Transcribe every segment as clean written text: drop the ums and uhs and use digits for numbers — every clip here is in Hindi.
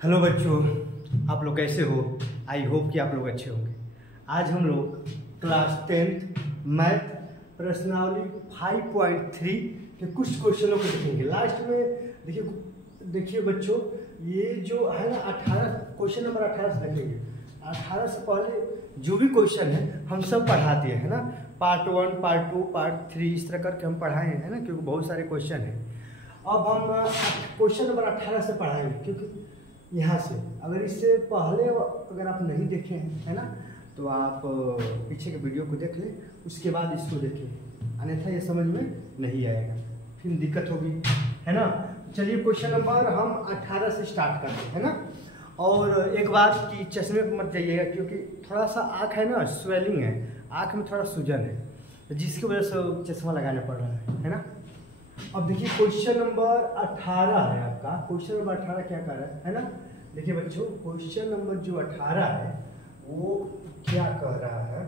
हेलो बच्चों, आप लोग कैसे हो? आई होप कि आप लोग अच्छे होंगे। आज हम लोग क्लास 10th मैथ प्रश्नावली 5.3 के कुछ क्वेश्चनों को देखेंगे। लास्ट में देखिए बच्चों, ये जो है ना 18 क्वेश्चन नंबर 18 से देखेंगे। 18 से पहले जो भी क्वेश्चन है हम सब पढ़ा दिए है ना, पार्ट 1, पार्ट 2, पार्ट 3 इस तरह करके हम पढ़ाए हैं ना, क्योंकि बहुत सारे क्वेश्चन हैं। अब हम क्वेश्चन नंबर 18 से पढ़ाएंगे, क्योंकि यहाँ से अगर इससे पहले अगर आप नहीं देखे हैं है ना, तो आप पीछे के वीडियो को देख लें, उसके बाद इसको देखें, अन्यथा ये समझ में नहीं आएगा, फिर दिक्कत होगी है ना। चलिए क्वेश्चन नंबर हम 18 से स्टार्ट करते हैं ना। और एक बात कि चश्मे पर मत जाइएगा, क्योंकि थोड़ा सा आँख है ना, स्वेलिंग है, आँख में थोड़ा सूजन है, जिसकी वजह से चश्मा लगाना पड़ रहा है ना। अब देखिए क्वेश्चन नंबर 18 है आपका। क्वेश्चन नंबर 18 क्या कर रहा है ना, देखिए बच्चों, क्वेश्चन नंबर जो 18 है वो क्या कह रहा है।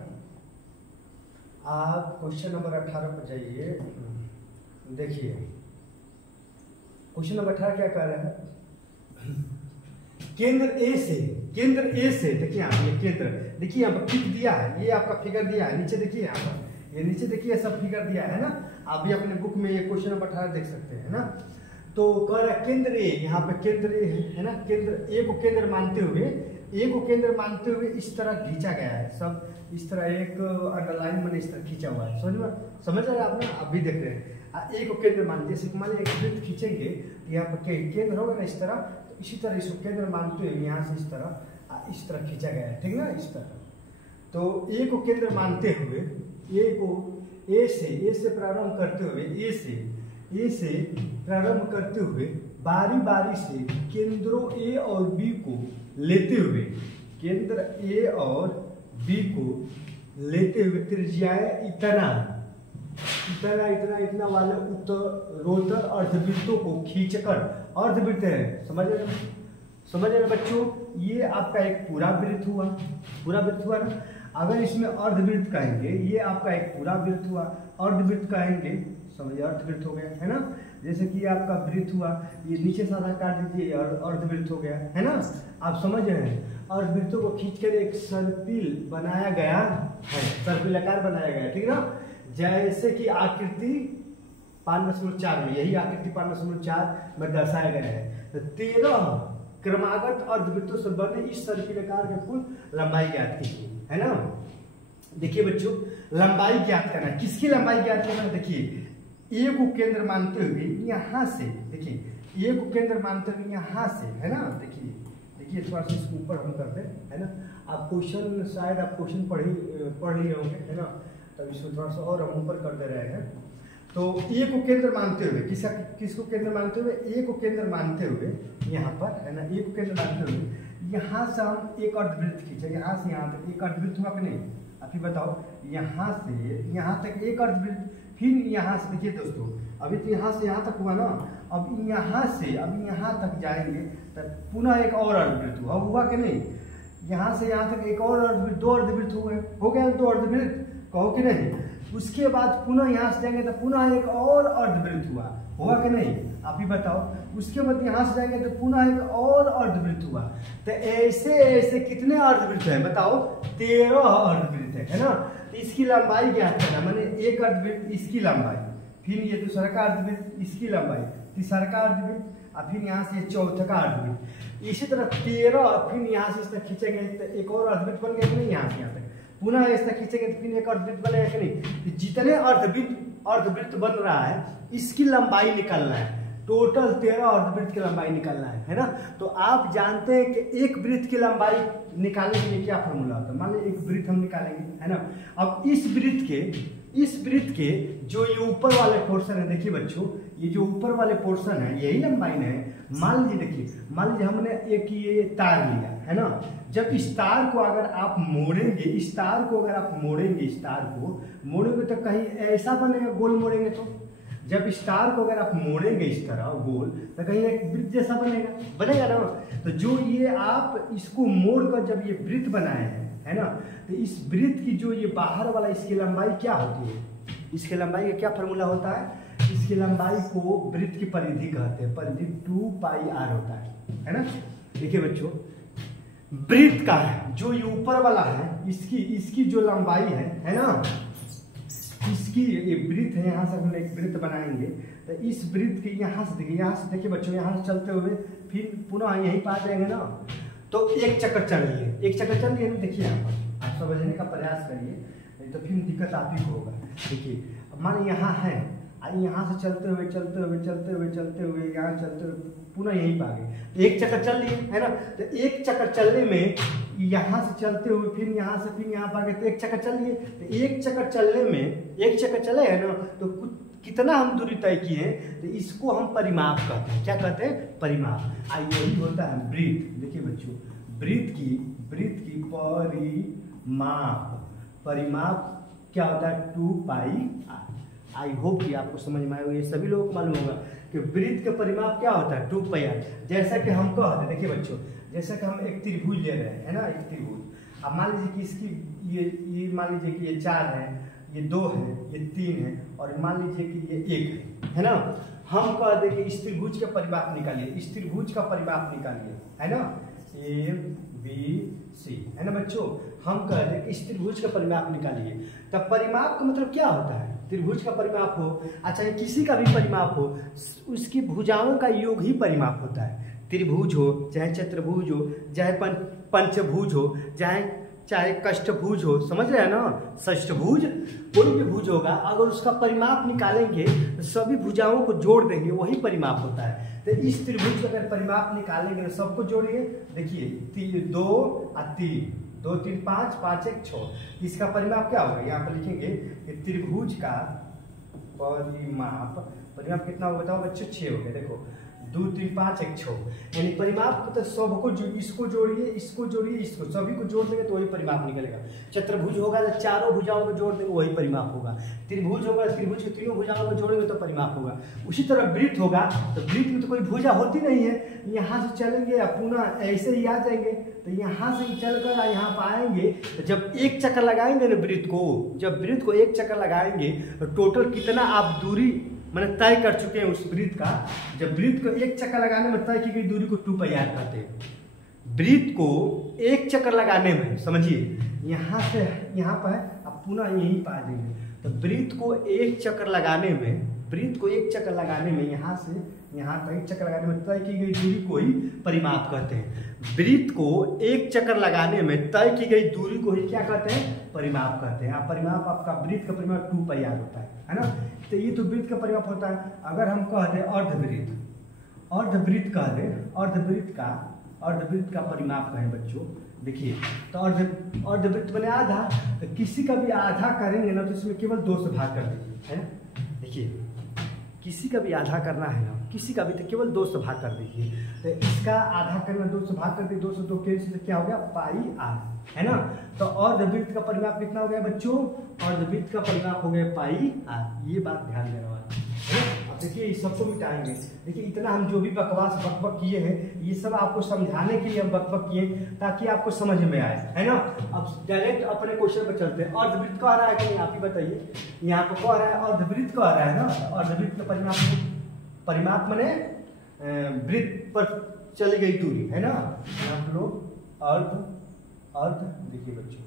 आप क्वेश्चन नंबर 18 पर जाइए, देखिए क्वेश्चन नंबर 18 क्या कह रहा है। केंद्र ए से देखिए यहाँ ये केंद्र, देखिए यहाँ पर फिगर दिया है, ये आपका फिगर दिया है, नीचे देखिए यहाँ पर, ये नीचे देखिए सब फिगर दिया है ना। आप भी अपने बुक में ये क्वेश्चन नंबर 18 देख सकते हैं ना। तो कह रहा है केंद्र ए, यहाँ पे केंद्र ए है ना, केंद्र ए को केंद्र मानते हुए इस तरह खींचा गया है, सब इस तरह एक अंडरलाइन मैंने इस तरह खींचा हुआ है। समझ रहे हैं आप ना, आप भी देख रहे हैं। ए को केंद्र मान, जैसे मान लीजिए एक वृत्त खींचेंगे, यहाँ पर केंद्र होगा ना इस तरह, तो इसी तरह इसको केंद्र मानते हुए यहाँ से इस तरह खींचा गया है, ठीक ना, इस तरह। तो ए को केंद्र मानते हुए ए से प्रारंभ करते हुए बारी बारी से केंद्रों ए और बी को लेते हुए, केंद्र ए और बी को लेते हुए त्रिज्याएं इतना वाले उत्तरोत्तर अर्धवृत्तों को खींचकर, अर्धवृत्त है, समझ रहे हैं बच्चों, ये आपका एक पूरा वृत्त हुआ ना। अगर इसमें अर्धवृत्त कहेंगे, ये आपका एक पूरा वृत्त हुआ, अर्धवृत्त कहेंगे, समझिए अर्धवृत्त हो गया है ना। जैसे कि आपका वृत्त हुआ, ये नीचे से आधा काट दीजिए, अर्धवृत्त हो गया है ना। आप समझ रहे हैं, अर्धवृत्तों को खींचकर एक सर्पिल बनाया गया है, सर्पिलाकार बनाया गया है, ठीक ना। जैसे कि आकृति 5.4 में, यही आकृति 5.4 में दर्शाया गया है। तो 13 क्रमागत अर्धवृत्तों से बने इस सर्पिलाकार के कुल लंबाई ज्ञात कीजिए, है ना। देखिए बच्चों, लंबाई ज्ञात करना, किसकी लंबाई ज्ञात करना, देखिए ए को केंद्र मानते हुए यहाँ से, देखिए ए को केंद्र मानते हुए यहाँ से, है ना। देखिए थोड़ा सा इसको ऊपर हम करते हैं, है ना। आप क्वेश्चन शायद आप क्वेश्चन पढ़ लिए होंगे, है ना, तब इसको थोड़ा सा और हम ऊपर कर दे रहे हैं। तो ए को केंद्र मानते हुए, किसको केंद्र मानते हुए, ए को केंद्र मानते हुए यहाँ पर, है ना, ए को केंद्र मानते हुए यहाँ से हम एक अर्धवृत्त खींचे, यहाँ से यहाँ तक एक अर्धवृत्त हुआ कि नहीं, आप ही बताओ। यहाँ से यहाँ तक एक अर्धवृत्त, फिर यहाँ से, देखिए दोस्तों, अभी तो यहाँ से यहाँ तक हुआ ना, अब यहाँ से अब यहाँ तक जाएंगे तब पुनः एक और अर्धवृत्त हुआ कि नहीं। यहाँ से यहाँ तक एक और अर्धवृत्त, 2 अर्धवृत्त हो गया 2 अर्धवृत्त, कहो कि नहीं। उसके बाद पुनः यहाँ से जाएंगे तो पुनः एक और अर्धवृत्त हुआ कि नहीं, आप ही बताओ। उसके बाद यहाँ से जाएंगे तो पुनः एक और अर्धवृत्त हुआ। तो ऐसे कितने अर्धवृत्त है बताओ, 13 अर्धवृत्त है ना। तो इसकी लंबाई ज्ञात करना, मैंने एक अर्धवृत्त इसकी लंबाई, फिर ये दूसरा का अर्धवृत्त इसकी लंबाई, तीसरा का अर्धवृत्त, और फिर यहाँ से चौथा का अर्धवृत्त, इसी तरह 13, फिर यहाँ से इस तरह खींचेंगे तो एक और अर्धवृत्त बन गया कि नहीं, यहाँ से यहाँ तक पुनः इस तरह खींचेंगे तो फिर एक अर्धवृत्त बनेगा कि नहीं। जितने अर्धवृत्त बन रहा है इसकी लंबाई निकालना है, टोटल 13 अर्धवृत्त की लंबाई निकालना है ना। तो आप जानते हैं कि एक वृत्त की लंबाई निकालने के लिए क्या फॉर्मूला होता है। मान लीजिए एक वृत्त हम निकालेंगे, है ना। अब इस वृत्त के जो ये ऊपर वाले पोर्शन है, देखिए बच्चों, ये जो ऊपर वाले पोर्शन है यही लंबाई है। मान लीजिए देखिए, हमने एक ये तार लिया है ना। जब इस तार को अगर आप मोड़ेंगे, इस तार को मोड़ेंगे तो कहीं ऐसा बनेगा, गोल मोड़ेंगे तो, जब इस तार को अगर आप मोड़ेंगे इस तरह गोल, तो कहीं एक वृत्त जैसा बनेगा ना। तो जो ये आप इसको मोड़कर जब ये वृत्त बनाए हैं, है ना, तो इस वृत्त की जो ये बाहर वाला, इसकी लंबाई क्या होती है, इसके लंबाई का क्या फॉर्मूला होता है, इसकी लंबाई को वृत्त की परिधि कहते हैं, परिधि 2πr होता है ना। देखिए बच्चों, वृत्त का है जो ये ऊपर वाला है, इसकी जो लंबाई है ना, इसकी ये वृत्त है, यहाँ से हम एक वृत्त बनाएंगे तो इस वृत्त के यहाँ से देखिए बच्चों, यहाँ से चलते हुए फिर पुनः यहीं पर आ जाएंगे ना, तो एक चक्कर चल लिए ना। देखिए यहाँ पर आप समझने का प्रयास करिए, नहीं तो फिर दिक्कत आप ही को होगा। देखिए अब मान यहाँ है, यहाँ से चलते हुए यहाँ चलते हुए पुनः यहीं पर आ गए, एक चक्कर चल लिए है ना। तो एक चक्कर चलने में यहाँ से चलते हुए फिर यहाँ पर आ गए, तो एक चक्कर चल लिए। तो एक चक्कर चलने में, एक चक्कर चले है ना, तो कितना हम दूरी तय किए, तो इसको हम परिमाप कहते हैं। क्या कहते हैं? परिमाप। यही होता है वृत्त। देखिए बच्चों, वृत्त की परिमाप क्या होता है? 2 पाई। आई होप कि आपको समझ में आएगा, ये सभी लोगों को मालूम होगा कि वृत्त का परिमाप क्या होता है? 2 पाई आर। जैसा कि हम कहते हैं, देखिए बच्चों, जैसा कि हम एक त्रिभुज ले रहे हैं, है ना, एक त्रिभुज। अब मान लीजिए कि इसकी ये मान लीजिए कि ये 4 है, ये 2 है, ये 3 है, और मान लीजिए कि ये 1 है ना। हम कहते हैं कि इस त्रिभुज का परिमाप निकालिए, इस त्रिभुज का परिमाप निकालिए, है ना, ABC, है ना बच्चों। हम कहते हैं कि इस त्रिभुज का परिमाप निकालिए। तब परिमाप का मतलब क्या होता है? त्रिभुज का परिमाप हो, अच्छा किसी का भी परिमाप हो, उसकी भुजाओं का योग ही परिमाप होता है। त्रिभुज हो, चाहे चतुर्भुज हो, चाहे पंचभुज हो, चाहे कष्टभुज हो, समझ रहे हैं ना, षष्ठभुज, कोई भी भुज होगा, अगर उसका परिमाप निकालेंगे तो सभी भुजाओं को जोड़ देंगे, वही परिमाप होता है। तो इस त्रिभुज का अगर परिमाप निकालेंगे तो सबको जोड़िए। देखिए 2 और 3, 2 3 5, 5 1 6, इसका परिमाप क्या होगा? यहाँ पर लिखेंगे कि त्रिभुज का परिमाप कितना होगा बताओ बच्चों? 6 हो गया। देखो 2 3 5 1 6, यानी परिमाप तो सबको इसको जोड़िए, इसको जोड़िए, इसको सभी को जोड़ देंगे तो वही परिमाप निकलेगा। चतुर्भुज होगा तो चारों भुजाओं को जोड़ देंगे, वही परिमाप होगा। त्रिभुज होगा, त्रिभुज के तीनों भुजाओं को जोड़ेंगे तो परिमाप होगा। उसी तरह वृत्त होगा, तो वृत्त में तो कोई भुजा होती नहीं है, यहाँ से चलेंगे या पुनः ऐसे ही आ जाएंगे, तो यहाँ से चलकर यहाँ पर आएंगे। तो जब एक चक्कर लगाएंगे ना वृत्त को, जब वृत्त को एक चक्कर लगाएंगे तो टोटल कितना आप दूरी मैंने तय कर चुके हैं उस वृत्त का। जब वृत्त को एक चक्कर लगाने में तय की गई दूरी को 2 पाई आर कहते हैं। वृत्त को एक चक्कर लगाने में, समझिए, यहाँ से यहाँ पर अब पुनः यहीं पर आ जाएंगे, तो वृत्त को एक चक्कर लगाने में यहाँ से यहाँ तक एक चक्कर लगाने में तय की गई दूरी को ही परिमाप कहते हैं। वृत्त को एक चक्कर लगाने में तय की गई दूरी को ही क्या कहते हैं? परिमाप कहते हैं। परिमाप आपका वृत्त का परिमाप 2 पाई आर होता है ना। तो ये तो वृत्त का परिमाप होता है। अगर हम कहते हैं अर्धवृत्त का परिमाप कहें बच्चों, देखिए, तो अर्धवृत्त बने आधा, तो किसी का भी आधा करेंगे ना तो इसमें केवल 2 से भाग कर दीजिए, है ना। देखिए किसी का भी आधा करना है ना, किसी का भी, तो केवल 2 से भाग कर दीजिए। तो इसका आधा करना 2 से भाग कर दिए, 2 से 2 कैंसिल, क्या हो गया? पाई आर, है ना। तो अर्धवृत्त का परिमाप कितना हो गया बच्चों? अर्धवृत्त का परिमाप हो गया पाई आर। ये बात ध्यान देना है ना। अब देखिए इस सबको मिटाएंगे। देखिए इतना हम जो भी बकवास बकबक किए हैं, ये सब आपको समझाने के लिए हम बकबक किए ताकि आपको समझ में आए, है ना। अब डायरेक्ट अपने क्वेश्चन पर चलते हैं। अर्धवृत्त का आ रहा है कि नहीं आप ही बताइए। यहाँ पर कह रहा है अर्धवृत्त का आ रहा है ना। अर्धवृत्त का परिमाप मने वृत्त पर चली गई दूरी, है ना। आप लोग अर्ध देखिए बच्चों,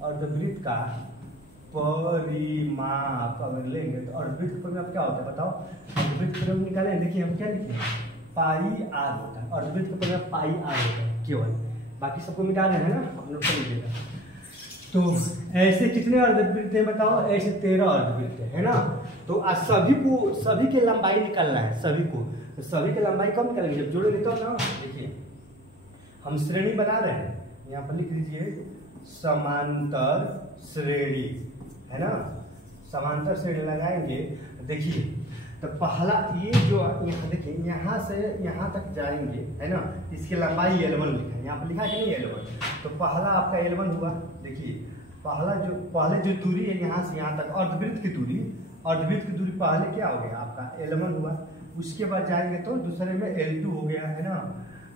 अर्धवृत्त का परिमाप अगर लेंगे तो अर्धवृत्त का परिमाप क्या होता है बताओ? अर्धवृत्त का परिमाप निकालें। देखिए हम क्या लिखे? पाई आर होता है। अर्धवृत्त का परिमाप पाई आर होता है केवल, बाकी सबको मिटा रहे हैं ना, आप लोग को लिखेगा। तो ऐसे कितने अर्धवृत्त है बताओ? ऐसे 13 अर्धवृत्त है ना। तो आज सभी के लंबाई निकालना है, सभी को। तो सभी की लंबाई कब निकालेंगे? जब जोड़ेंगे तो ना। देखिए हम श्रेणी बना रहे हैं, यहाँ पर लिख दीजिए समांतर श्रेणी, है ना। समांतर श्रेणी लगाएंगे, देखिए तो पहला ये जो यहाँ देखिए, यहाँ से यहाँ तक जाएंगे, है ना। इसकी लंबाई L1 लिखा है, यहाँ पर लिखा है कि नहीं L1। तो पहला आपका L1 हुआ। देखिए पहले जो दूरी है यहाँ से यहाँ तक, अर्धवृत्त की दूरी पहले क्या हो गया आपका? L1 हुआ। उसके बाद जाएंगे तो दूसरे में L2 हो गया, है ना।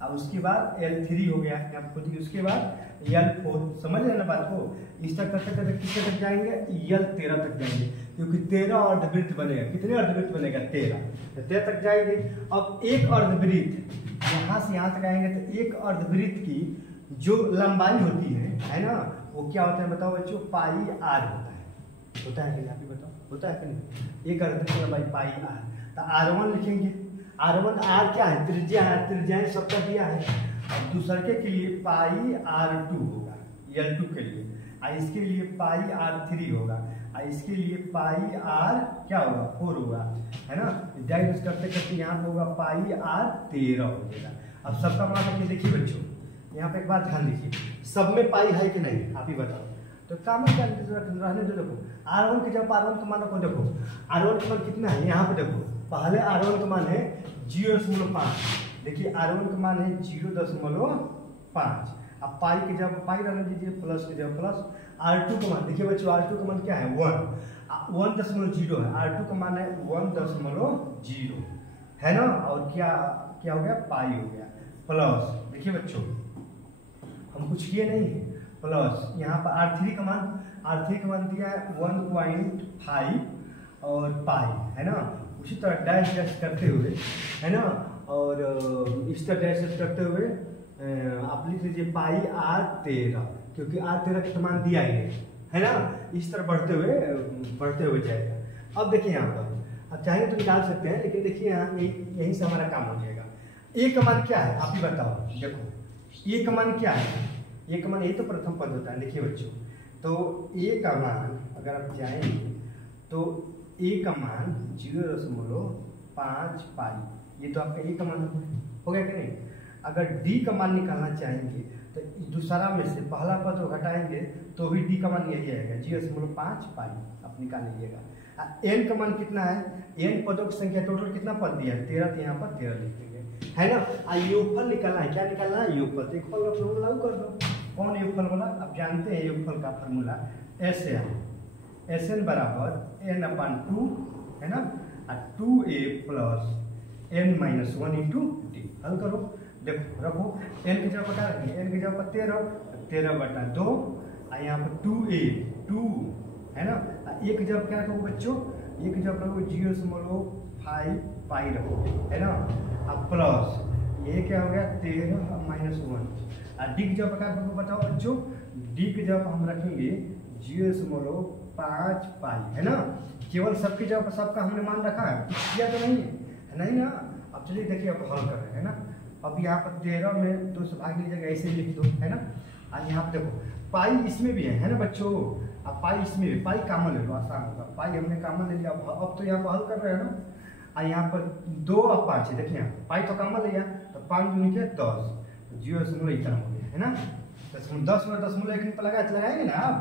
अब उसके बाद L3 हो गया यहाँ खुद ही, उसके बाद L4, समझ रहे ना बात को। इस तक करते करते कितने तक जाएंगे, L13 तक जाएंगे, क्योंकि 13 अर्धवृत्त बनेगा। कितने अर्धवृत्त बनेगा, 13, तो 13 तक जाएंगे। अब एक अर्धवृत्त यहाँ से यहाँ तक आएंगे तो एक अर्धवृत्त की जो लंबाई होती है ना, वो क्या होता है बताओ बच्चों, पाई r होता है कि नहीं, आप ही बताओ, होता है कि नहीं। एक अर्धवृत्त की लंबाई पाई r, तो R1 लिखेंगे। R1 r क्या है, त्रिज्या है, त्रिज्याएं सबका दिया है। अब दूसरे के लिए पाई r2 होगा L2 के लिए, और इसके लिए पाई r3 होगा, और इसके लिए पाई r क्या होगा, 4 होगा, है ना। डायरेक्ट करते करते यहाँ पे होगा पाई r13 हो जाएगा। अब सबका मान रखिए, देखिए बच्चों यहाँ पे एक बात ध्यान दीजिए, सब में पाई है कि नहीं, आप ही बताओ। तो कॉमन क्या रहने दो, देखो R1 की जब R1 का मान रखो, देखो R1 का मान कितना है, यहाँ पे देखो पहले R1 का मान है 0.5, देखिए R1 का मान है 0.5। अब पाई के जब पाई रहने दीजिए, प्लस के जब प्लस। R2 का मान देखिए बच्चों, R2 का मान क्या है 1.0 है, R2 का मान है 1.0 है ना। और क्या क्या हो गया, पाई हो गया, प्लस देखिए बच्चों हम कुछ किए नहीं, प्लस यहाँ पर R3 का मान दिया है 1.5 और पाई, है ना। उसी तरह डैश डैश करते हुए, है ना, और इस तरह डैश डैश करते हुए आप लिख लीजिए पाई r13, क्योंकि r13 का मान दिया ही है ना। इस तरह बढ़ते हुए जाएगा। अब देखिए यहाँ पर, अब चाहे तो निकाल सकते हैं, लेकिन देखिए यहाँ यहीं से हमारा काम हो जाएगा। ए का मान क्या है, आप ही बताओ। देखो ए का मान क्या है, ए का मान यही तो प्रथम पद होता है। देखिए बच्चों, तो ए का मान अगर आप जाएंगे तो ए का मान 0.5 पाई, ये तो आपका ए का मान हो गया कि नहीं। अगर डी का मान निकालना चाहेंगे तो दूसरा में से पहला पद को घटाएंगे तो भी डी का मान यही आएगा 0.5 पाई, आप निकाल लीजिएगा। एन का मान कितना है, एन पदों की संख्या टोटल कितना पद दिया है 13, तो यहाँ पर 13 लिख देंगे, है ना। योगफल निकालना है, क्या निकालना है, योगफल। तो योगफल का फॉर्मूला लागू कर दो। कौन योगफल वाला, आप जानते हैं योगफल का फॉर्मूला SN बराबर n/2, है ना, 2a + n-1 × d। हल करो, देखो रखो, n की जगह बता रखेंगे, n की जगह पर 13/2, और यहाँ पर 2a 2, है ना। एक जब क्या रखोगे बच्चों, एक जब रखो 0.5 पाई रखो, है ना। अब प्लस ये क्या हो गया 13-1, और डी की जगह पर बताओ बच्चों, डी की जगह हम रखेंगे 0.5 पाई, है ना। केवल सबकी जगह पर सबका हमने मान रखा है, कुछ किया तो नहीं है, नहीं ना। अब चलिए देखिए, अब हल कर रहे हैं ना। अब यहाँ पर 13 में 2 से भाग लीजिएगा, ऐसे ही लिख दो, है ना। और यहाँ पर देखो पाई इसमें भी है ना बच्चों। अब पाई इसमें भी, पाई कॉमन ले लो, आसान होगा। पाई हमने कॉमन ले लिया, अब तो यहाँ पर हल कर रहे हैं ना। और यहाँ पर 2 और 5 है, देखिए पाई तो कॉमन लिया, तो 5 दूनी के 10, 0.1 हो गया, है ना। 10 में 10 लगाएंगे ना आप।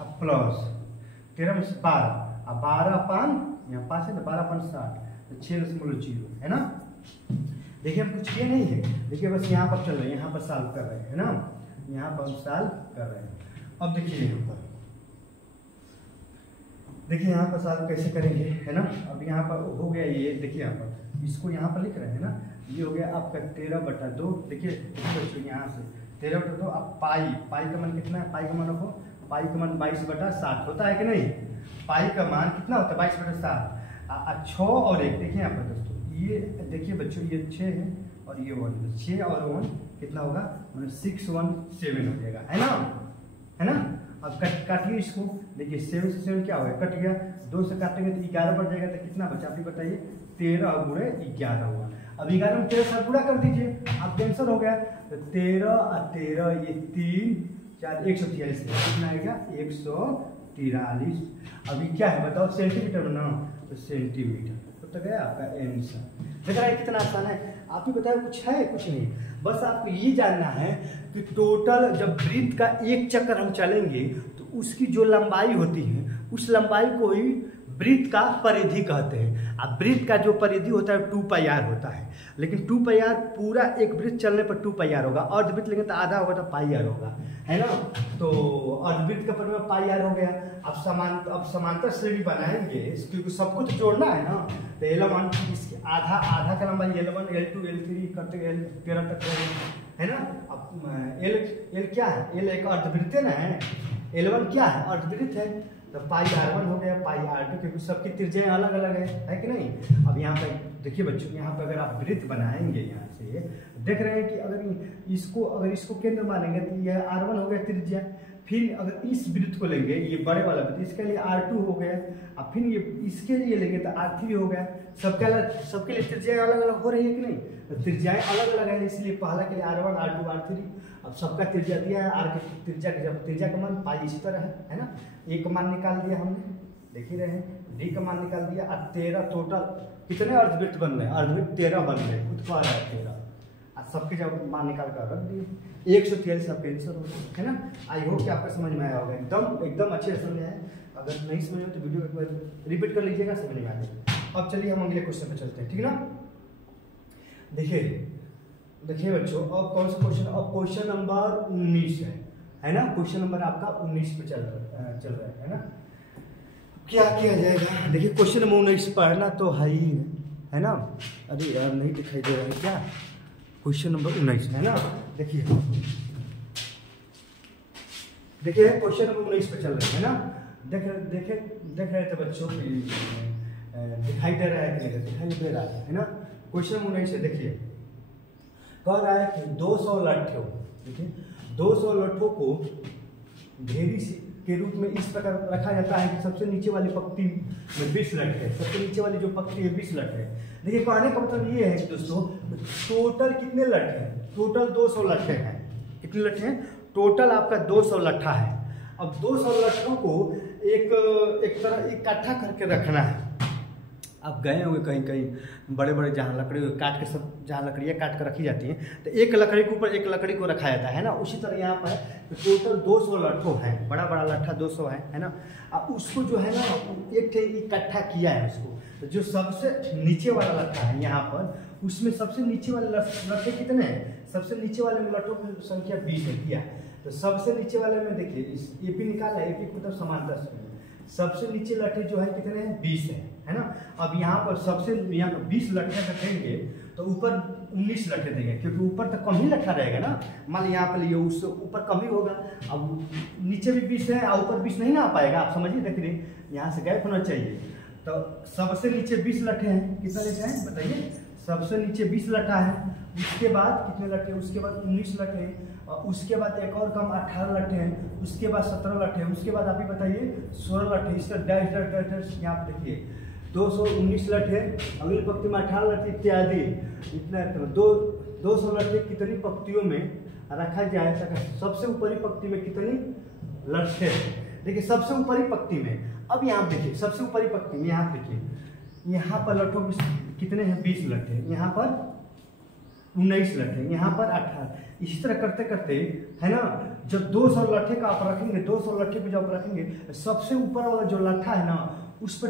अब प्लस 13 में 12, अब 12 यहाँ 5 है तो 12 60, 6.0, है ना। देखिए हम कुछ किए नहीं है, देखिए बस यहाँ पर चल रहे हैं, यहाँ पर सॉल्व कर रहे हैं, है ना, यहाँ पर हम सॉल्व कर रहे हैं। अब देखिए यहाँ पर, देखिए यहाँ पर सॉल्व कैसे करेंगे, है ना। अब यहाँ पर हो गया ये, देखिए यहाँ पर इसको यहाँ पर लिख रहे हैं ना, ये हो गया आपका 13/2। देखिए बच्चों यहाँ से 13/2, अब पाई का मान कितना है, पाई का मान रखो, पाई का मान 22/7 होता है कि नहीं। पाई का मान कितना होता है 22/7, 6 और 1, देखिए यहाँ पर दोस्तों, ये देखिए बच्चों, ये 6 है और ये 1, 6 और 1 कितना होगा, 617 हो जाएगा, है ना, है ना। अब काटिए इसको, देखिए 7 से 7 क्या हो गया, कट गया, 2 से काटेंगे तो 11 बढ़ जाएगा, तो कितना बचा आप ही बताइए, 13 × 11 हुआ। अब 11 में 13 साल पूरा कर दीजिए, आप कैंसर हो गया, तो 13 और 13 ये 3 4 143, कितना आएगा 143। अभी क्या है बताओ, सेंटीमीटर ना, तो सेंटीमीटर तो गया आपका आंसर। देख रहा है कितना आसान है, आप ही बताओ कुछ है, कुछ नहीं। बस आपको ये जानना है कि टोटल जब वृत्त का एक चक्कर हम चलेंगे तो उसकी जो लंबाई होती है, उस लंबाई को ही वृत्त का परिधि कहते हैं। अब वृत्त का जो परिधि होता है 2πr होता है, लेकिन 2πr पूरा एक वृत्त चलने पर 2πr होगा, अर्धवृत्त लेंगे तो आधा होगा तो πr होगा, है ना। तो अर्धवृत्त का परिमाण πr हो गया। अब समांतर श्रेणी बनाएंगे क्योंकि सबको तो जोड़ना है ना। तो L1 आधा का लंबाई L1 L2 L3 करते L13 तक है ना। अब L क्या है, L एक अर्धवृत्त ना है, L1 क्या है, अर्धवृत्त है। तो πr1 हो गया, πr2, क्योंकि सबकी त्रिज्याएं अलग अलग है कि नहीं। अब यहाँ पे देखिए बच्चों, यहाँ पे अगर आप वृत्त बनाएंगे, यहाँ से देख रहे हैं कि अगर इसको केंद्र मानेंगे तो यह r1 हो गया त्रिज्या। फिर अगर इस वृत्त को लेंगे, ये बड़े वाला वृत्त, इसके लिए r2 हो गया। अब फिर ये इसके लिए लेंगे तो r3 हो गया। सबके लिए त्रिज्याएं अलग अलग हो रही है कि नहीं। तो त्रिज्याएं अलग अलग है, इसलिए पहला के लिए r1 r2 r3। अब सबका त्रिज्या दिया है, r की त्रिज्या का मान पाई इसी तरह है ना। एक मान निकाल दिया हमने, देख ही रहे हैं, डी का मान निकाल दिया। और 13 टोटल कितने अर्धवृत्त बन रहे हैं, अर्धवृत्त 13 बन रहे, खुद को आ रहा है 13। और सबके जब मान निकाल कर रख दिए, 143 सबके आंसर हो गया, है ना। आई होप कि आपका समझ में आया होगा, एकदम अच्छे से समझ आए। अगर नहीं समझ में तो वीडियो एक बार रिपीट कर लीजिएगा, समझ में आ जाएगा। अब चलिए हम अगले क्वेश्चन पे चलते हैं, ठीक है ना। देखिए बच्चों, अब कौन सा क्वेश्चन, अब क्वेश्चन नंबर 19 है ना। क्वेश्चन नंबर आपका 19 पे चल रहा है ना। क्या किया जाएगा, देखिए क्वेश्चन नंबर 19 पढ़ना तो है ना। अरे यार नहीं दिखाई दे रहा है क्या, क्वेश्चन नंबर 19 है ना। देखिए क्वेश्चन नंबर 19 पे चल रहे हैं ना। देख रहे थे बच्चों, दिखाई दे रहा है कि नहीं, दिखाई दे रहा है ना। क्वेश्चन नंबर 19 से देखिए, कह रहा है कि 200 लट्ठों, देखिए 200 लट्ठों को ढेरी के रूप में इस प्रकार रखा जाता है कि सबसे नीचे वाली पंक्ति में 20 लट्ठ है, सबसे नीचे वाली जो पंक्ति है 20 लट्ठ है। देखिए कहने का मतलब ये है कि दोस्तों, टोटल कितने लट्ठ हैं, टोटल 200 लट्ठे हैं। कितने लट्ठे हैं, टोटल आपका 200 लट्ठा है। अब 200 लट्ठों को एक तरह इकट्ठा करके रखना है। आप गए हुए कहीं बड़े बड़े जहाँ लकड़ी काट के, सब जहाँ लकड़ियाँ काट कर रखी जाती हैं, तो एक लकड़ी के ऊपर एक लकड़ी को रखा जाता है ना। उसी तरह यहाँ पर टोटल 200 लट्ठों हैं, बड़ा बड़ा लट्ठा 200 है ना। अब उसको जो है ना एक इकट्ठा किया है उसको। तो जो सबसे नीचे वाला लट्ठा है यहाँ पर, उसमें सबसे नीचे वाले लट्ठे कितने हैं, सबसे नीचे वाले में लट्ठों की संख्या 20 है किया। तो सबसे नीचे वाले में देखिए एपी निकाला है, एपी मतलब समांतर श्रेणी। सबसे नीचे लट्ठे जो है कितने हैं, 20 है ना। अब यहाँ पर यहाँ पर 20 लट्ठे रखेंगे तो ऊपर 19 लट्ठे देंगे, क्योंकि ऊपर तो कम ही लट्ठा रहेगा ना। मान लीजिए यहाँ पर लिए उससे ऊपर कम ही होगा। अब नीचे भी 20 है और ऊपर 20 नहीं ना आ पाएगा, आप समझिए। देख रहे यहाँ से गैप होना चाहिए। तो सबसे नीचे 20 लट्ठे हैं, कितना लट्ठे हैं बताइए, सबसे नीचे 20 लट्ठा है। उसके बाद कितने लट्ठे, उसके बाद 19 लट्ठे हैं, और उसके बाद एक और कम 18 लट्ठे हैं, उसके बाद 17 लट्ठे हैं, उसके बाद आप ही बताइए 16 लट्ठे। इसका डैश डैश डैश यहाँ पे देखिए 219 लट्ठे, अगली पंक्ति में 18 लट्ठे इत्यादि। इतना 200 लट्ठे कितनी पंक्तियों में रखा जाए सके, सबसे ऊपरी पंक्ति में कितनी लट्ठे। देखिए सबसे ऊपरी पंक्ति में, अब यहाँ देखिए सबसे ऊपरी पंक्ति में, यहाँ देखिए यहाँ पर लट्ठों कितने हैं, 20 लट्ठे, यहाँ पर 19 लट्ठे, यहाँ पर 18। इसी तरह करते करते है ना, जब 200 लट्ठे का आप रखेंगे, 200 लट्ठे पे जब रखेंगे, सबसे ऊपर वाला जो लट्ठा है ना, उस पर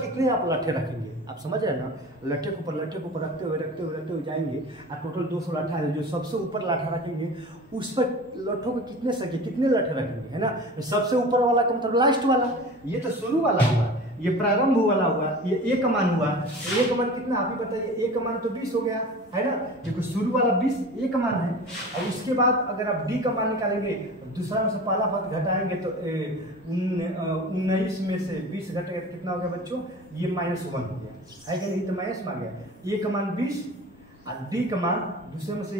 कितने आप लट्ठे रखेंगे, आप समझ रहे हैं ना। लट्ठे के ऊपर रखते हुए जाएंगे, और टोटल 200 लट्ठा है। जो सबसे ऊपर लाठा रखेंगे उस पर लट्ठों के कितने लट्ठे रखेंगे, है ना। सबसे ऊपर वाला का मतलब लास्ट वाला, ये तो शुरू वाला हुआ, ये प्रारंभ वाला हुआ, ये एक मान हुआ। एक मान कितना आप ही बताइए, एक मान तो 20 हो गया, है ना, क्योंकि शुरू वाला 20 एक मान है। और उसके बाद अगर आप डी का मान निकालेंगे, दूसरा में से पहला पद घटाएंगे तो 19 में से 20 घटेगा तो कितना हो गया बच्चों, ये -1 हो गया, है कि नहीं। तो माइनस में आ गया, ए का मान 20 और डी का मान दूसरे में से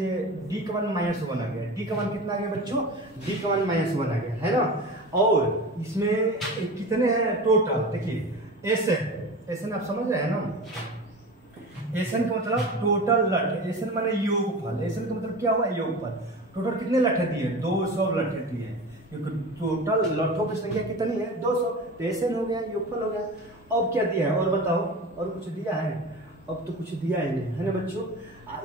डी का मान -1 आ गया। डी का मान कितना आ गया बच्चों, डी का मान -1 आ गया, है ना। और इसमें कितने हैं टोटल, देखिए एसएन आप समझ रहे हैं ना। एसएन का मतलब टोटल लट्ठे, एसएन माने योगफल, एसएन का मतलब क्या हुआ, योगफल। टोटल कितने लट्ठे दिए, 200 लट्ठे दिए, क्योंकि टोटल लट्ठों की संख्या कितनी है, 200। तो एसएन हो गया, योगफल हो गया। अब क्या दिया है और बताओ, और कुछ दिया है, अब तो कुछ दिया ही नहीं, है ना बच्चों।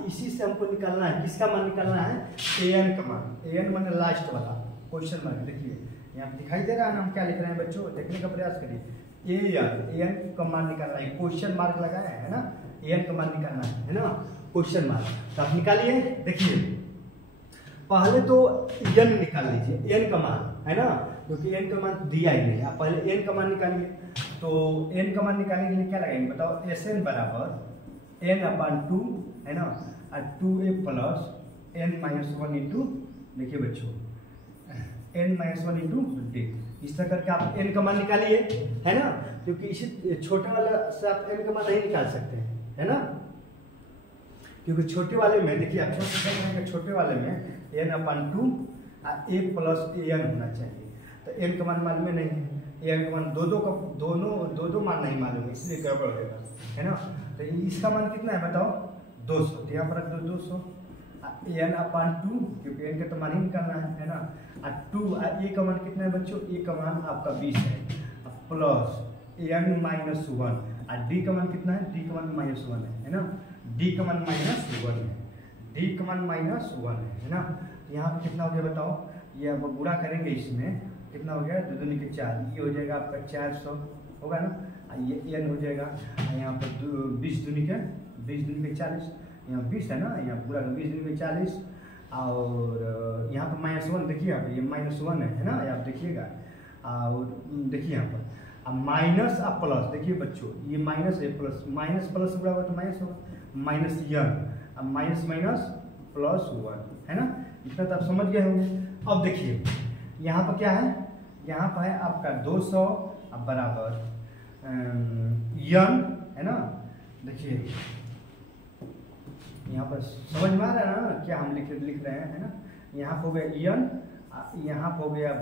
इसी से हमको निकालना है, किसका मान निकालना है, एन का मान। एन माने लास्ट वाला, क्वेश्चन मार्क। देखिए यहाँ दिखाई दे रहा है ना, हम क्या लिख रहे हैं बच्चों, देखने का प्रयास करिए। एन का मान निकालना है, क्वेश्चन मार्क लगाया है ना, एन का मान निकालना है ना, क्वेश्चन मार्क। तो आप निकालिए, देखिए पहले तो एन निकाल लीजिए, एन का मान है ना, क्योंकि एन का मान दिया ही नहीं। आप पहले एन का मान निकालिए। तो एन का मान निकालने के लिए क्या लगाएंगे बताओ, एस एन बराबर एन अपान 2 है ना, और 2a plus n minus 1 into, देखिए बच्चों एन माइनस 1 इंटू डी। इस तरह करके आप एन का मान निकालिए, है ना, क्योंकि इसी छोटे वाले से आप एन का मान नहीं निकाल सकते हैं, है ना, क्योंकि छोटे वाले में देखिए आप छोटे वाले में एन अपान 2 ए प्लस एन होना चाहिए। तो एन का मान मालूम नहीं है, एन का मान दो मान नहीं मालूम है, इसलिए गड़बड़ होगा, है ना। तो इसका मान कितना है बताओ, 200। तो यहाँ पर रख दो 200 एन अपान 2, क्योंकि एन का तो मान ही निकालना है ना, और 2 ए का मान कितना है बच्चों, ए का मान आपका 20 है, प्लस एन माइनस 1, और डी का मान कितना है, डी का मान -1 है ना, डी का मान -1 है, डी का मान -1 है ना। यहाँ पे कितना हो गया बताओ, ये अब गुणा करेंगे इसमें कितना हो गया, 2 दूनी के 4, ये हो जाएगा आपका 400 होगा ना, ये एन हो जाएगा, यहाँ पर 20 दूनी के 40, यहाँ 20 है ना, यहाँ पूरा 20 दूनी के 40, और यहाँ पर -1 देखिए, यहाँ पे ये -1 है ना, आप देखिएगा। और देखिए यहाँ पर अब माइनस अब प्लस, देखिए बच्चों ये माइनस है प्लस, माइनस प्लस जुड़ा हुआ तो माइनस होगा, माइनस एन, अब माइनस माइनस प्लस 1 है ना, इतना तो आप समझ गए होंगे। अब देखिए यहाँ पर क्या है, यहाँ पर है आपका 200 अब बराबर यन है ना। देखिए यहाँ पर समझ में आ रहा है ना क्या हम लिख रहे हैं, है ना। यहाँ पर हो गया यन, यहाँ पर हो गया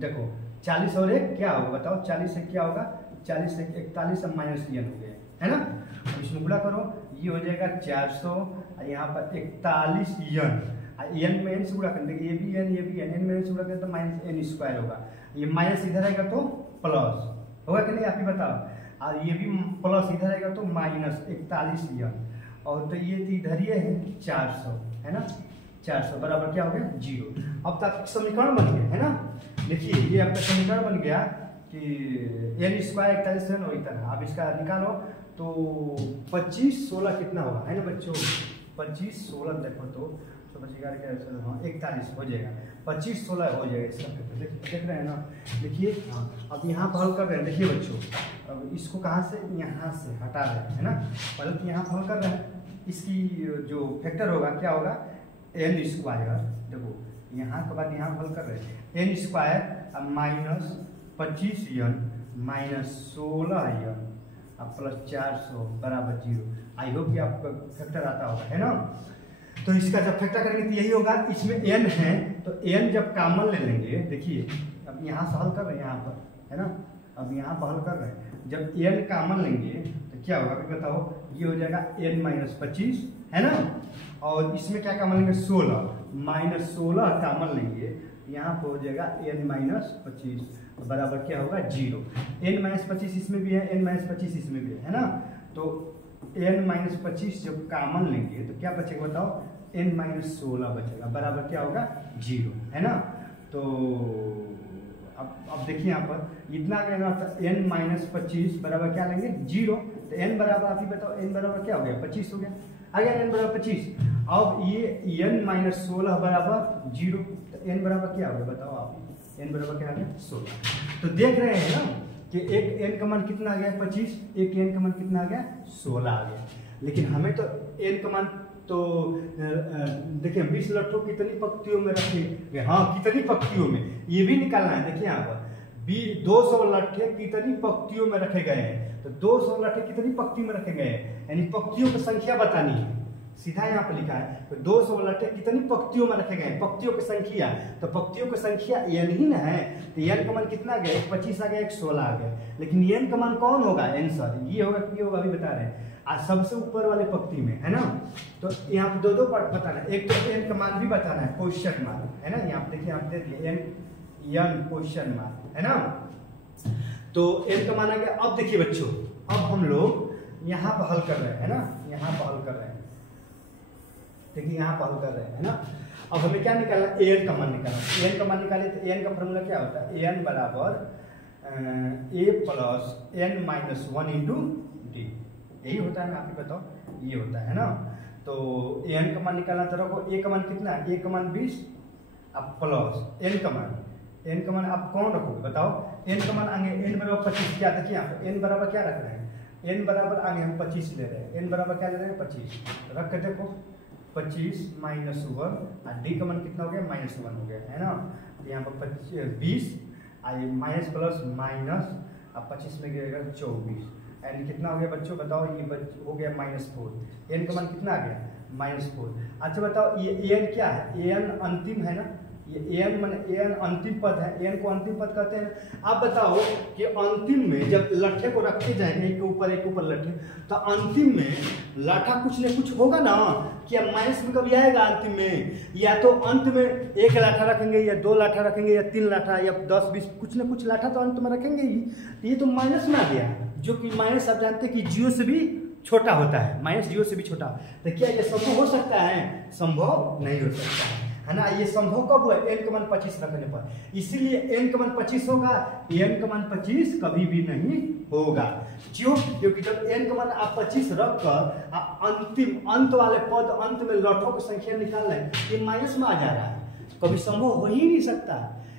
देखो 40 और 1 क्या होगा बताओ, 40 से क्या होगा, 40 से 41 अब माइनस यन हो गया है ना। इसमें गुणा करो, ये हो जाएगा 400 और यहाँ पर 41 यन, एन में एन से गुणा कर देंगे, ये भी एन, एन में एन से गुणा करें तो माइनस एन स्क्वायर होगा, ये माइनस इधर आएगा तो प्लस होगा कि नहीं आप ही बताओ, और ये भी प्लस इधर आएगा तो माइनस 41 यन, और तो ये इधर ये है 400 है ना, 400 बराबर क्या हो गया 0। अब तो आपका समीकरण बन गया है ना। देखिए ये आपका समीकरण बन गया कि एन स्क्वायर 41 है, वही तरह अब इसका निकालो तो 25 16 कितना होगा है ना बच्चों, 25 16 देखो तो 41 हो जाएगा, 25 16 हो जाएगा इसका, देख रहे हैं ना। देखिए हाँ, अब यहाँ पर हल कर रहे हैं, देखिए बच्चों अब इसको कहाँ से, यहाँ से हटा रहे हैं है ना, पहले तो यहाँ पर हल कर रहे हैं, इसकी जो फैक्टर होगा क्या होगा एन स्क्वायर, देखो यहाँ के बाद यहाँ हल कर रहे हैं n square minus 25 n minus 16 n अब प्लस 400 बराबर 0। आई होप कि आपका फैक्टर आता होगा है ना। तो इसका जब फैक्टर करेंगे तो यही होगा, इसमें n है तो n जब कॉमन ले लेंगे, देखिए अब यहाँ से हल कर रहे हैं यहाँ पर है ना, अब यहाँ पर हल कर रहे हैं, जब n कॉमन लेंगे तो क्या होगा बताओ, ये हो जाएगा n माइनस 25 है ना, और इसमें क्या कॉमन लेंगे 16 माइनस 16 कॉमन लेंगे, यहाँ पर हो जाएगा n माइनस 25 बराबर क्या होगा 0। n माइनस 25 इसमें भी है, n माइनस 25 इसमें भी है ना, तो n माइनस 25 जब कॉमन लेंगे तो क्या बचेगा बताओ, n माइनस 16 बचेगा बराबर क्या होगा 0 है ना। तो अब देखिए यहाँ पर इतना आ गया ना, तो n माइनस 25 बराबर क्या लेंगे 0, तो n बराबर आप ही बताओ n बराबर क्या हो गया 25 हो गया, आ गया n बराबर 25। अब ये n माइनस 16 बराबर 0, तो n बराबर क्या हो गया बताओ आप, n बराबर क्या आ गया 16। तो देख रहे हैं ना कि एक n का मान कितना आ गया 25, एक n का मान कितना आ गया 16 आ गया, लेकिन हमें तो n का मान तो देखिए 20 लट्ठों कितनी पंक्तियों में रखे गए, हाँ कितनी पंक्तियों में ये भी निकालना है। देखिए यहाँ पर 200 लट्ठे कितनी पंक्तियों में रखे गए हैं, तो 200 लट्ठे कितनी पंक्ति में रखे गए हैं, यानी पंक्तियों की संख्या बतानी है, सीधा यहाँ पर लिखा है तो 200 लट्ठे कितनी पंक्तियों में रखे गए हैं, पंक्तियों की संख्या, तो पंक्तियों की संख्या n ही ना है, तो n का मान कितना आ गया, एक 25 आ गया, एक 16 आ गया, लेकिन n का मान कौन होगा आंसर ये होगा कि ये होगा अभी बता रहे हैं, आज सबसे ऊपर वाले पंक्ति में है ना। तो यहाँ पे दो पार्ट बताना है, एक तो n का मान भी बताना है क्वेश्चन मार्क है ना, यहाँ पे देखिए आप दे दिए n क्वेश्चन मार्क है ना, तो n का मान आ गया। अब देखिए बच्चों अब हम लोग यहाँ पर हल कर रहे हैं ना, यहाँ पर हल कर रहे हैं, देखिए यहाँ पर हल कर रहे हैं ना। अब हमें क्या निकालना है, an का मान निकालना, an का मान निकाले तो an का फॉर्मूला क्या होता है, an बराबर a plus n minus one into d, यही होता है ना, आप ही बताओ, ये होता है ना। तो एन का मान निकालना तो रखो, ए का मान कितना है, ए का मान 20, अब प्लस एन का मान आप कौन रखोगे बताओ, एन का मान आगे एन बराबर 25, क्या देखिए यहाँ पर एन बराबर क्या रख रहे हैं, एन बराबर आगे हम 25 ले रहे हैं, एन बराबर क्या ले रहे हैं 25, रख के देखो 25 माइनस 1 और डी का मान कितना हो गया -1 हो गया है ना। तो यहाँ पर 20 माइनस प्लस माइनस, अब 25 में गिरेगा 24, एन कितना हो गया बच्चों बताओ, ये हो गया -4, एन का मान कितना आ गया -4। अच्छा बताओ ये एन क्या है, एन अंतिम है ना, ये एन मान एन अंतिम पद है, एन को अंतिम पद कहते हैं। आप बताओ कि अंतिम में जब लट्ठे को रखे जाएंगे एक के ऊपर लट्ठे, तो अंतिम में लाठा कुछ न कुछ होगा ना, क्या माइनस में कभी आएगा अंतिम में, या तो अंत में एक लाठा रखेंगे या 2 लाठा रखेंगे या 3 लाठा या 10-20 कुछ न कुछ लाठा तो अंत में रखेंगे ही। ये तो माइनस में आ गया, जो कि माइनस आप जानते हैं कि 0 से भी छोटा होता है, -0 से भी छोटा। तो क्या ये संभव हो सकता है, संभव नहीं हो सकता है ना। ये संभव कब हुआ, एन का मान 25 रखने पर, इसीलिए एन का मान 25 होगा, एन का मान 25 कभी भी नहीं होगा, क्योंकि जब एन का मान आप 25 रख कर अंतिम अंत वाले पद अंत में लौठों की संख्या निकाल रहे हैं, ये माइनस में आ जा रहा है, कभी संभव हो ही नहीं सकता।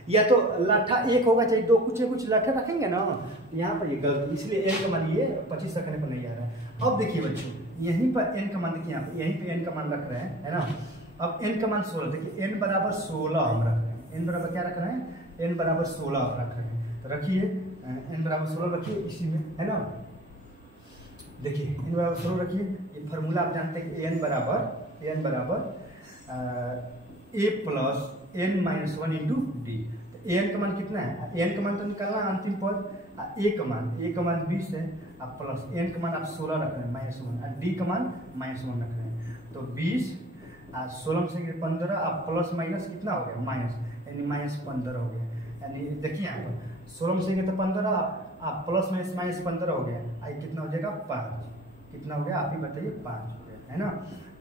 या तो लाठा एक होगा चाहे 2, कुछ लाठा रखेंगे ना, यहाँ पर ये गलत, इसलिए एन का मान ये 25 रखने पर नहीं आ रहा है। अब देखिए बच्चों, यहीं पर एन का मान देखिए, यहाँ पर यहीं पे एन का मान रख रहे हैं है ना। अब एन का मान 16, देखिए एन बराबर 16 हम रख रहे हैं, एन बराबर क्या रख रहे हैं, एन बराबर 16 रख रहे हैं। तो रखिए एन बराबर 16 रखिए इसी में है ना। देखिए एन बराबर 16 रखिए, ये फार्मूला आप जानते हैं कि एन बराबर a plus n minus 1 into d. N का मान कितना है, एन का मान तो निकालना है अंतिम पद, ए का मान 20 है, अब प्लस एन का मान आप 16 रख रहे हैं -1 और डी का मान -1 रख रहे हैं। तो 20 16 से 15, आप प्लस माइनस कितना हो गया माइनस, यानी -15 हो गया। यानी देखिए यहाँ पर 16 से तो 15, आप प्लस माइनस -15 हो गया, आई कितना हो जाएगा 5, कितना हो गया आप ही बताइए 5 हो गया है ना।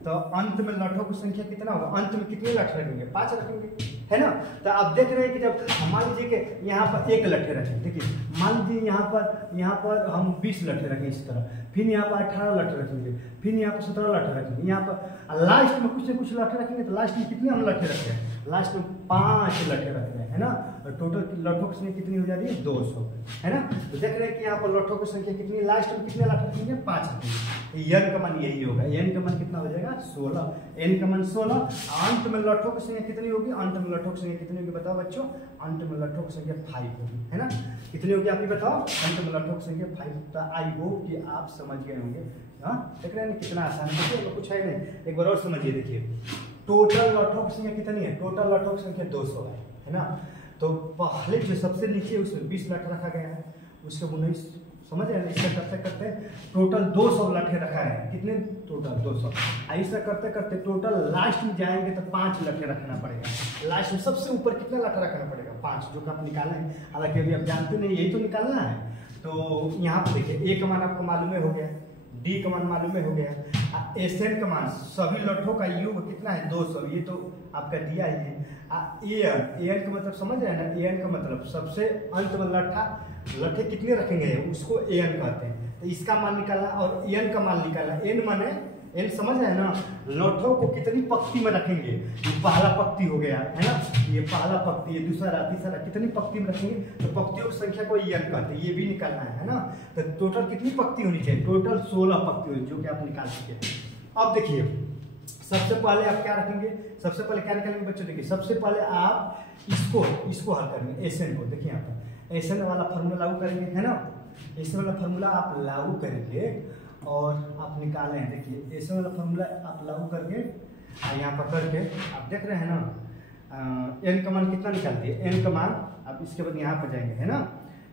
तो अंत में लट्ठों की संख्या कितना होगा, अंत में कितने लट्ठे रखेंगे, 5 रखेंगे है ना। तो आप देख रहे हैं कि जब मान लीजिए कि यहाँ पर 1 लट्ठे रखें, देखिए मान लीजिए यहाँ पर हम 20 लट्ठे रखें इस तरह, फिर यहाँ पर 18 लट्ठे रखेंगे, फिर यहाँ पर 17 लट्ठे रखेंगे, यहाँ पर लास्ट में कुछ न कुछ लट्ठे रखेंगे, तो लास्ट में कितने हम लट्ठे रखते हैं, लास्ट में 5 लट्ठे रखते हैं है ना। और टोटल लट्ठों की संख्या कितनी हो जा रही है 200 है ना। तो देख रहे हैं कि यहाँ पर लट्ठों की संख्या कितनी, लास्ट में कितने लट्ठे रखेंगे 5 रखेंगे। एन का मान यही होगा, एन का मान कितना हो जाएगा 16, एन का मान 16, अंत में लट्ठों की संख्या कितनी होगी, अंत में लट्ठों की संख्या कितनी होगी बताओ बच्चों, अंत में लट्ठों की संख्या 5 होगी है ना। कितनी होगी आप ही बताओ, अंत में लट्ठों की संख्या 5। तो आई होप कि आप समझ गए होंगे। हाँ देख रहे हैं कितना आसान है, कुछ है नहीं, एक बार और समझिए। देखिए टोटल लट्ठों की संख्या कितनी है, टोटल लट्ठों की संख्या 200 है ना। तो पहले जो सबसे नीचे उसमें 20 लट्ठा रखा गया है, उसके 19 समझ रहे हैं। इसका करते करते टोटल 200 लट्ठे रखा है, कितने टोटल 200। ऐसा करते करते टोटल लास्ट में जाएंगे तो 5 लट्ठे रखना पड़ेगा, लास्ट में सबसे ऊपर कितना लट्ठा रखना पड़ेगा 5, जो कि आप निकालना है, हालांकि अभी आप जानते नहीं यही तो निकालना है। तो यहाँ पर देखिए ए का मान आपको मालूम हो गया, डी का मान मालूम हो गया, एस एन का मान सभी लट्ठों का योग कितना है 200, ये तो आपका दिया ही है। एन का मतलब समझ रहे हैं ना, एन का मतलब सबसे अंत में लट्ठे कितने रखेंगे उसको एन कहते हैं। तो इसका मान निकालना और एन का मान निकालना, एन माने एन समझ रहे हैं ना, लट्ठों को कितनी पंक्ति में रखेंगे, ये पहला पंक्ति हो गया है ना, ये पहला पंक्ति, ये दूसरा तीसरा, कितनी पंक्ति में रखेंगे, तो पंक्तियों की संख्या को एन कहते हैं, ये भी निकालना है ना। तो टोटल कितनी पंक्ति होनी चाहिए, टोटल 16 पंक्ति होनी, जो कि आप निकाल सके। अब देखिए सबसे पहले आप क्या रखेंगे, सबसे पहले क्या निकालेंगे बच्चों, देखिए सबसे पहले आप इसको हल करेंगे, एसएन को। देखिए यहाँ पर एसएन वाला फार्मूला लागू करेंगे है ना, एसएन वाला फार्मूला आप लागू करेंगे और आप निकाले हैं। देखिए एसएन वाला फार्मूला आप लागू करके यहाँ पर करके आप देख रहे हैं ना, एन का मान कितना निकालते हैं, एन का मान आप इसके बाद यहाँ पर जाएंगे है ना,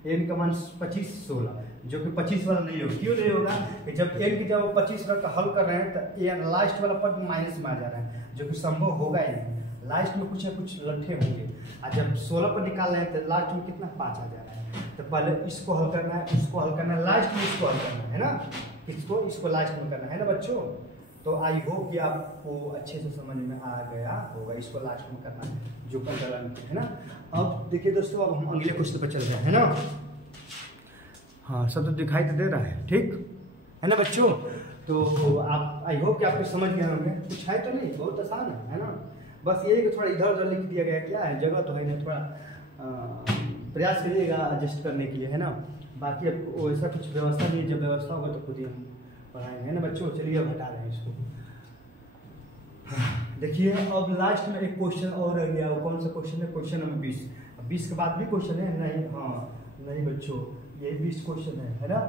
एन का मान 25 16, जो कि 25 वाला नहीं होगा। क्यों नहीं होगा कि जब एन की जब 25 रख हल कर रहे हैं तो एन लास्ट वाला पद माइनस में आ जा रहा है, जो कि संभव होगा ही नहीं, लास्ट में कुछ ना कुछ लट्ठे होंगे। और जब 16 पर निकाल रहे हैं तो लास्ट में कितना 5 आ जा रहा है। तो पहले इसको हल करना है, इसको हल करना है, लास्ट में इसको हल करना है ना, इसको लास्ट में करना है ना बच्चों। तो आई होप कि आपको अच्छे से समझ में आ गया होगा, इसको लास्ट में करना है जो 15 है ना। अब देखिए दोस्तों, अब हम अगले क्वेश्चन पर चल रहे हैं ना। हाँ, सब तो दिखाई तो दे रहा है, ठीक है ना बच्चों। तो आप आई होप कि आपको समझ गए होंगे, कुछ है तो नहीं, बहुत आसान है ना। बस ये कि थोड़ा इधर उधर लिख दिया गया, क्या है जगह तो है नहीं, थोड़ा प्रयास करिएगा एडजस्ट करने के लिए, है ना। बाकी अब वैसा कुछ व्यवस्था नहीं है, जब व्यवस्था होगा तो खुद ही हम पढ़ाएंगे, है ना बच्चों। चलिए अब हटा रहे हैं इसको। देखिए अब लास्ट में एक क्वेश्चन और रह गया, वो कौन सा क्वेश्चन है? Question number 20। 20 के बाद भी क्वेश्चन है? नहीं, हाँ नहीं बच्चों, यही 20 क्वेश्चन है ना।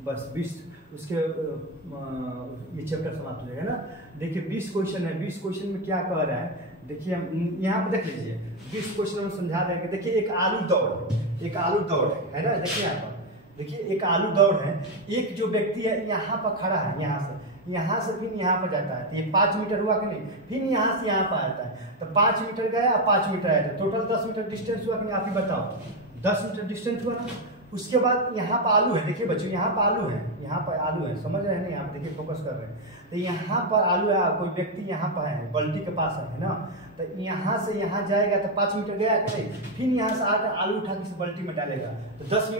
बस 20 उसके ये चैप्टर समाप्त हो जाएगा ना। देखिए 20 क्वेश्चन है। 20 क्वेश्चन में क्या कह रहा है, देखिए हम यहाँ पर देख लीजिए। 20 क्वेश्चन में समझा देंगे। देखिए एक आलू दौड़ है, एक आलू दौड़ है ना। देखिए यहाँ पर, देखिए एक आलू दौड़ है। एक जो व्यक्ति है यहाँ पर खड़ा है, यहाँ से फिर यहाँ पर जाता है, तो ये 5 मीटर हुआ कि नहीं। फिर यहाँ से यहाँ पर आता है, तो 5 मीटर गया, 5 मीटर आया, तो टोटल 10 मीटर डिस्टेंस हुआ कि नहीं, आप ही बताओ। 10 मीटर डिस्टेंस हुआ ना। उसके बाद यहाँ पर आलू है, देखिए बच्चों यहाँ पर आलू है, यहाँ पर आलू है, समझ रहे हैं ना। यहाँ पर देखिए फोकस कर रहे हैं, तो यहाँ पर आलू है, कोई व्यक्ति यहाँ पर है, बाल्टी के पास है ना। तो यहाँ से यहाँ जाएगा तो 5 मीटर गया कि नहीं। फिर यहाँ से आकर आलू उठा के बाल्टी में डालेगा, तो 10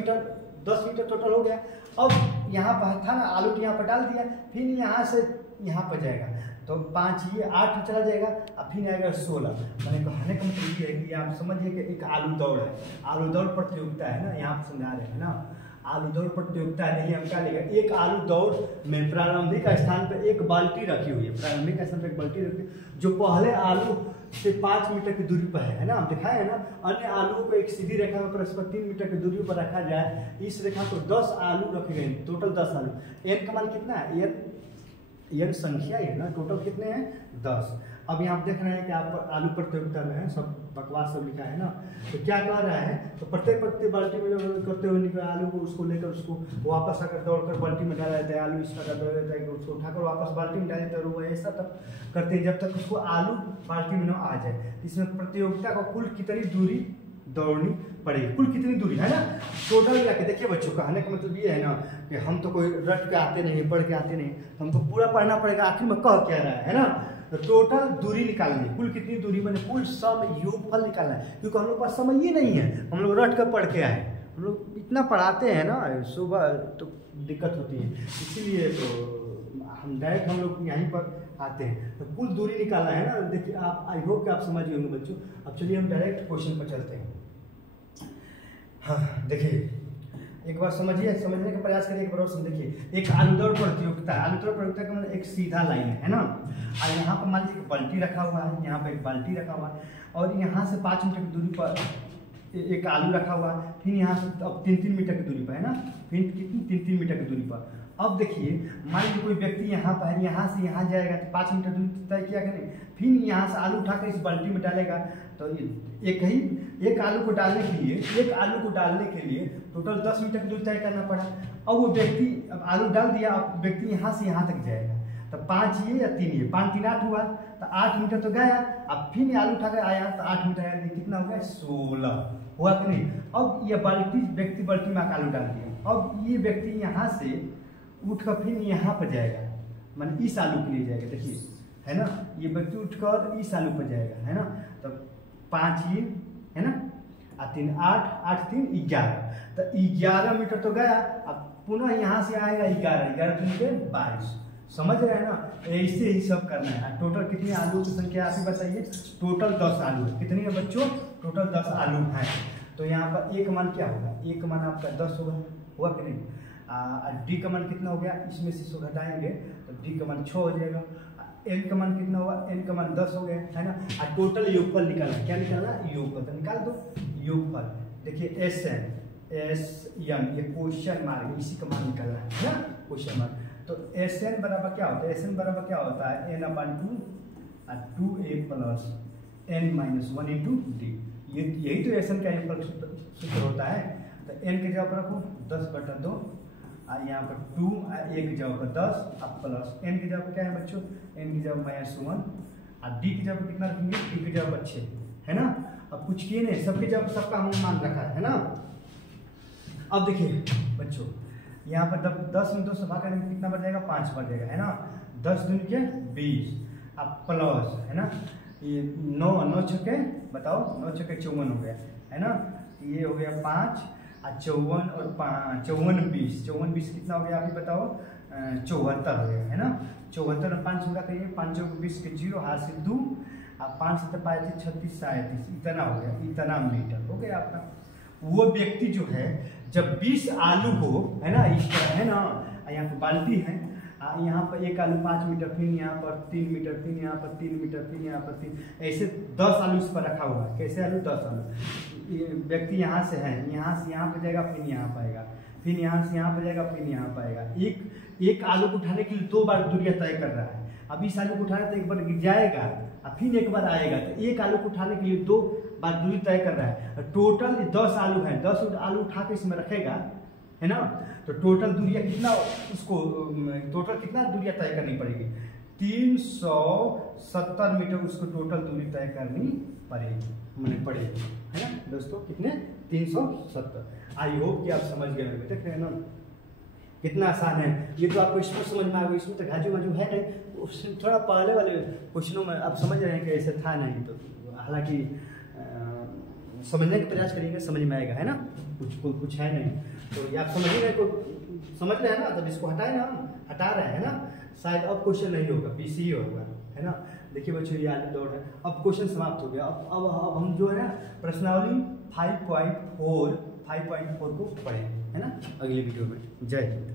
मीटर टोटल हो गया। अब यहाँ पर था ना आलू, यहाँ पर डाल दिया, फिर यहाँ से यहाँ पर जाएगा, तो 5 ये 8 चला जाएगा, और फिर आएगा 16। मैंने कहने का मतलब ये है कि आप समझिए कि एक आलू दौड़ है, आलू दौड़ प्रतियोगिता है ना, यहाँ पर समझा रहे हैं ना। आलू दौड़ प्रतियोगिता है, देखिए हम क्या लेगा, एक आलू दौड़ में प्रारंभिक स्थान पर एक बाल्टी रखी हुई है, प्रारंभिक स्थान पर एक बाल्टी रखी है जो पहले आलू से 5 मीटर की दूरी पर है ना। हम दिखाए है ना। अन्य आलू को एक सीधी रेखा में परस्पर 3 मीटर की दूरी पर रखा जाए, इस रेखा को 10 आलू रखे गए, टोटल 10 आलू। एन का मान कितना है, एन संख्या है ना, टोटल कितने हैं 10। अब यहाँ आप देख रहे हैं कि आप आलू प्रतियोगिता में है, सब बकवास सब लिखा है ना। तो क्या कह रहा है, तो प्रत्येक बाल्टी में जो करते हुए निकले आलू को, उसको लेकर उसको वापस आकर दौड़कर बाल्टी में डाला जाता है। आलू इस तरह दौड़ जाता है कि उसको उठाकर वापस बाल्टी में डाल देता है, वो ऐसा तक करते हैं जब तक उसको आलू बाल्टी में न आ जाए। इसमें प्रतियोगिता को कुल कितनी दूरी दौड़नी पड़ेगी, कुल कितनी दूरी है ना, टोटल मिला के। देखिए बच्चों, कहने का मतलब ये है ना कि हम तो कोई रट के आते नहीं, पढ़ के आते नहीं, हमको पूरा पढ़ना पड़ेगा आखिर में कह क्या रहा है ना। तो टोटल दूरी निकालनी, कुल कितनी दूरी मैंने कुल सम योगफल निकालना है, क्योंकि हम लोग पास समय ही नहीं है, हम लोग रट कर पढ़ के आए। हम लोग इतना पढ़ाते हैं ना सुबह, तो दिक्कत होती है, इसीलिए तो हम डायरेक्ट हम लोग यहीं पर आते हैं। तो कुल दूरी निकालना है ना। देखिए आप, आई होप कि आप समझ गए होंगे बच्चों। अब चलिए हम डायरेक्ट क्वेश्चन पर चलते हैं। हाँ देखिए, एक बार समझने का प्रयास करिए, एक बार और देखिए। एक आलू दौड़ प्रतियोगिता, आलू दौड़ प्रतियोगिता का मतलब एक सीधा लाइन है ना। और यहाँ पर मान लीजिए बाल्टी रखा हुआ है, यहाँ पर एक बाल्टी रखा हुआ है, और यहाँ से 5 मीटर की दूरी पर एक आलू रखा हुआ है, फिर यहाँ से अब 3-3 मीटर की दूरी पर है ना, फिर कितनी 3-3 मीटर की दूरी पर। अब देखिए मान लीजिए कोई व्यक्ति यहाँ पर है, यहाँ से यहाँ जाएगा, तो 5 मीटर दूरी तय किया कि नहीं। फिर यहाँ से आलू उठाकर इस बाल्टी में डालेगा, तो एक आलू को डालने के लिए टोटल 10 मीटर की दूरी तय करना पड़ा। अब वो व्यक्ति, अब आलू डाल दिया, अब व्यक्ति यहाँ से यहाँ तक जाएगा, तो 5 ये या 3 ये, 5 3 8 हुआ, तो 8 मीटर तो गया। अब फिर आलू उठाकर आया, तो 8 मीटर आया, कितना हो गया 16 हुआ कि नहीं। अब ये व्यक्ति बाल्टी में आलू डाल दिया, अब ये व्यक्ति यहाँ से उठकर फिर यहाँ पर जाएगा, माने इस आलू के लिए जाएगा, देखिए है ना। ये व्यक्ति उठकर इस आलू पर जाएगा, है ना। तो 5 ये है ना, 3 8 8 3 11, तो 11 मीटर तो गया। अब पुनः यहाँ से आएगा 11 3 22, समझ रहे हैं ना। ऐसे ही सब करना है। टोटल कितनी आलू की संख्या आप ही बताइए। टोटल 10 आलू है, कितनी है बच्चों, टोटल 10 आलू हैं। तो यहाँ पर ए का मान क्या होगा, ए का मान आपका 10 हुआ कि नहीं। डी का मान कितना हो गया, इसमें से 100 घटाएंगे तो डी का मान 6 हो जाएगा। एन का मान कितना हुआ, एन का मान 10 हो गया, है ना। और टोटल योगफल निकालना, क्या निकालना, योगफल, तो निकाल दो योगफल। देखिए एस एन ये क्वेश्चन मार्क, इसी का मान निकालना है ना, क्वेश्चन मार्क। तो एस एन बराबर क्या होता है, एस एन बराबर क्या होता है, एन अपन 2a plus n minus 1 into d. यही तो एस एन का सूत्र होता है। तो एन के जगह पर रखो 10/2, यहाँ पर 2, ए की जगह पर 10, अब प्लस एन की जगह पर क्या है बच्चों, एन की जगह -1, और डी की जगह पर कितना रखेंगे, डी की जगह पर 6, है ना। अब कुछ किए नहीं, सबकी जगह पर सबका हम मान रखा है ना। अब देखिए बच्चों, यहाँ पर 10 में 2 से भाग करेंगे कितना बढ़ जाएगा, 5 बढ़ जाएगा, है ना। 10 दूनी के 20, अब प्लस है ना, ये 9 छक्के बताओ, 9 छक्के 54 हो गया, है ना। ये हो गया 5, 54 और 54 20 कितना हो गया आप ही बताओ, 74 हो गया है ना। 74 और 5 होगा कहिए, 5 20 के 0 हाथ से 2 आप 5 से 35 36 37 इतना हो गया, इतना मीटर हो गया आपका। वो व्यक्ति जो है जब 20 आलू को है ना इस तरह है ना, यहाँ पर बाल्टी है, यहाँ पर एक आलू 5 मीटर, फिर यहाँ पर 3 मीटर, फिर यहाँ पर 3 मीटर, फिर यहाँ पर 3, ऐसे 10 आलू इस पर रखा हुआ है। कैसे आलू? 10 आलू। ये व्यक्ति यहाँ से है, यहाँ से यहाँ पर जाएगा, फिर यहाँ पाएगा, फिर यहाँ से यहाँ पर जाएगा, फिर यहाँ पाएगा। एक आलू को उठाने के लिए 2 बार दूरिया तय कर रहा है। अब इस आलू को उठाने तो एक बार गिर जाएगा और फिर एक बार आएगा, तो एक आलू को उठाने के लिए 2 बार दूरी तय कर रहा है। टोटल 10 आलू है, 10 आलू उठा के इसमें रखेगा है ना, तो टोटल दूरिया कितना, उसको टोटल कितना दूरिया तय करनी पड़ेगी? 370 मीटर उसको टोटल दूरी तय करनी पड़ेगी है ना दोस्तों। कितने? 370। आई होप कि आप समझ गए होंगे। देख रहे हैं ना कितना आसान है ये, तो आपको इसमें समझ में आएगा। इसमें तो घाजू माजू है नहीं, उसमें थोड़ा पहले वाले क्वेश्चनों में आप समझ रहे हैं कि ऐसे था नहीं, तो हालांकि समझने का प्रयास करिएगा, समझ में आएगा है ना। कुछ है नहीं तो ये आप समझिएगा, को समझ रहे हैं ना, तब इसको हटाए ना, हम हटा रहे हैं ना, शायद अब क्वेश्चन नहीं होगा, पीसी ही होगा है ना। देखिए बच्चों ये आगे दौड़ है, अब क्वेश्चन समाप्त हो गया। अब हम जो है ना प्रश्नावली 5.4 को पढ़ेंगे है ना अगली वीडियो में। जय हिंद।